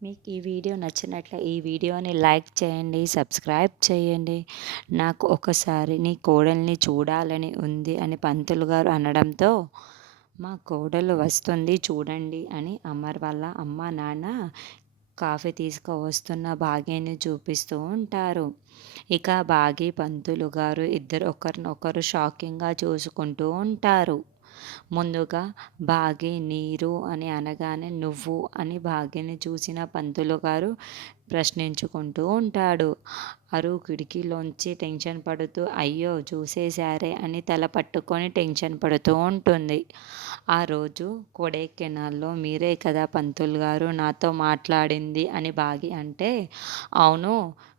మీకు ఈ వీడియో ఈ వీడియోని లైక్ చేయండి, సబ్స్క్రైబ్ చేయండి. నాకు ఒకసారి నీ కోడల్ని చూడాలని ఉంది అని పంతులు గారు అనడంతో, మా కోడలు వస్తుంది చూడండి అని అమర్ వాళ్ళ అమ్మ, నాన్న కాఫీ తీసుకువస్తున్న భాగ్యని చూపిస్తూ ఉంటారు. ఇక భాగి, పంతులు గారు ఇద్దరు ఒకరినొకరు షాకింగ్‌గా చూసుకుంటూ ఉంటారు. ముందుగా భాగి నీరు అని అనగానే నువ్వు అని భాగ్యని చూసిన పంతులు గారు ప్రశ్నించుకుంటూ ఉంటాడు. అరు కిటికీలోంచి టెన్షన్ పడుతూ అయ్యో చూసేశారే అని తల పట్టుకొని టెన్షన్ పడుతూ ఉంటుంది. ఆ రోజు కొడైకెనాల్‌లో మీరే కదా పంతులు గారు నాతో మాట్లాడింది అని భాగి అంటే, అవును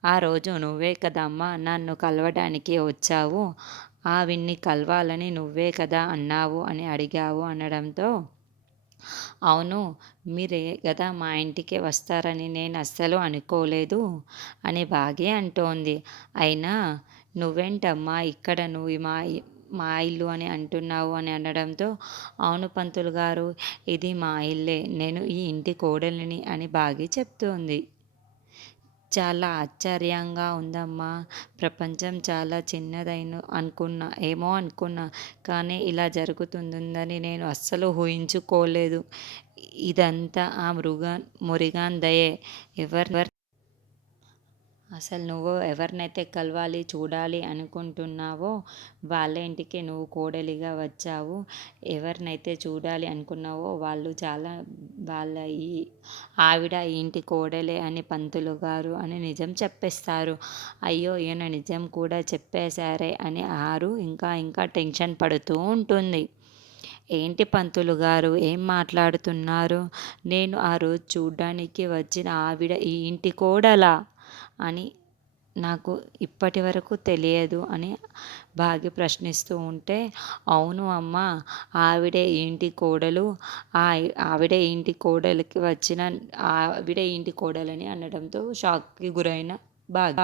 ఆ రోజు నువ్వే కదమ్మా నన్ను కలవడానికి వచ్చావు. ఆవిడ్ని కలవాలని నువ్వే కదా అన్నావు అని అడిగావు అనడంతో, అవును మీరే కదా మా ఇంటికి వస్తారని నేను అస్సలు అనుకోలేదు అని భాగ్య అంటోంది. అయినా నువ్వేంటమ్మా ఇక్కడ నువ్వు మా ఇల్లు అని అంటున్నావు అని అనడంతో, అవును పంతులు గారు ఇది మా ఇల్లే. నేను ఈ ఇంటి కోడలిని అని భాగ్య చెప్తోంది. చాలా ఆశ్చర్యంగా ఉందమ్మా. ప్రపంచం చాలా అనుకున్నా. కానీ ఇలా జరుగుతుందని నేను అస్సలు ఊహించుకోలేదు. ఇదంతా ఆ మురుగన్ దయే. అసలు నువ్వు ఎవరినైతే కలవాలి, చూడాలి అనుకుంటున్నావో వాళ్ళ ఇంటికి నువ్వు కోడలిగా వచ్చావు. ఎవరినైతే చూడాలి అనుకున్నావో వాళ్ళ ఆవిడ ఈ ఇంటి కోడలే అని పంతులు గారు అని నిజం చెప్పేస్తారు. అయ్యో ఈయన నిజం కూడా చెప్పేశారే అని ఆరు ఇంకా టెన్షన్ పడుతూ ఉంటుంది. ఏంటి పంతులు గారు ఏం మాట్లాడుతున్నారు? నేను ఆ రోజు చూడ్డానికి వచ్చిన ఆవిడ ఈ ఇంటి కోడలా అని నాకు ఇప్పటి వరకు తెలియదు అని భాగ్య ప్రశ్నిస్తూ ఉంటే, అవును అమ్మ ఆవిడే ఈ ఇంటి కోడలు. ఆవిడే ఈ ఇంటి కోడలికి వచ్చిన ఆవిడే ఈ ఇంటి కోడలని అనడంతో షాక్‌కి గురైన భాగ్య